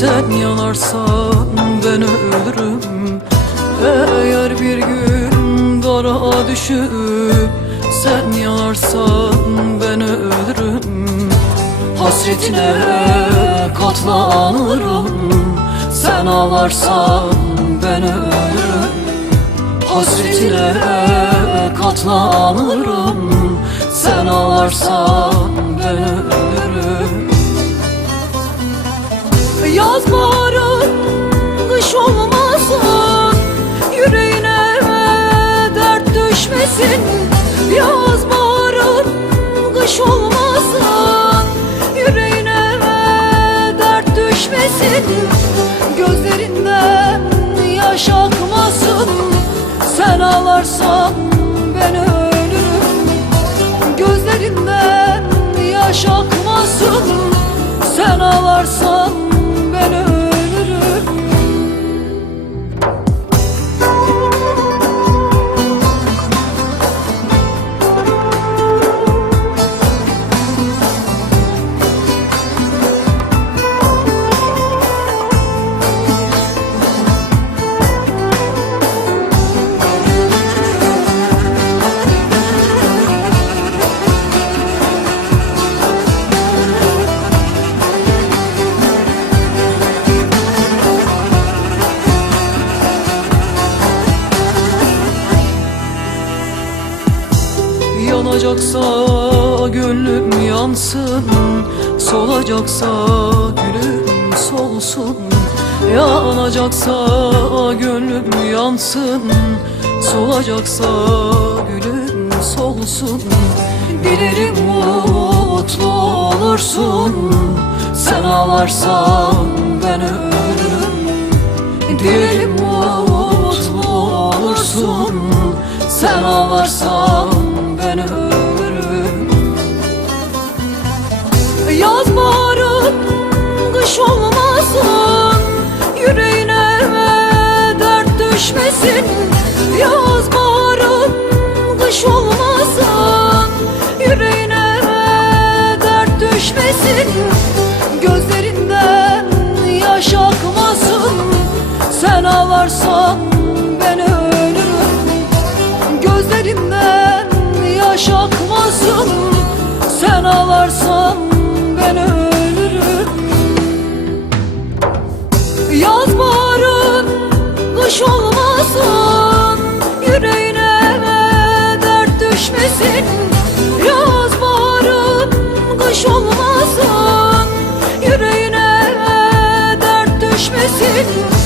Sen yanarsan ben ölürüm. Eğer bir gün dara düşüp Sen yanarsan ben ölürüm. Hasretine katlanırım. Sen ağlarsan ben ölürüm. Hasretine katlanırım. Sen ağlarsan düşmesin Gözlerinden yaş akmasın. Sen ağlarsan ben ölürüm. Gözlerinden yaş akmasın. Sen ağlarsan Yanacaksa gönlüm yansın Solacaksa gülüm solsun. Yanacaksa gönlüm yansın Solacaksa gülüm solsun. Dilerim mutlu olursun Sen ağlarsan ben ölürüm. Dilerim mutlu olursun Sen ağlarsan Yaz baharın kış olmasın Yüreğine dert düşmesin. Yaz baharın kış olmasın Yüreğine dert düşmesin. Gözlerinden yaş akmasın Sen ağlarsan ben ölürüm. Gözlerinden yaş akmasın Sen ağlarsan düşmesin. Yaz baharın kış olmasın. Yüreğine dert düşmesin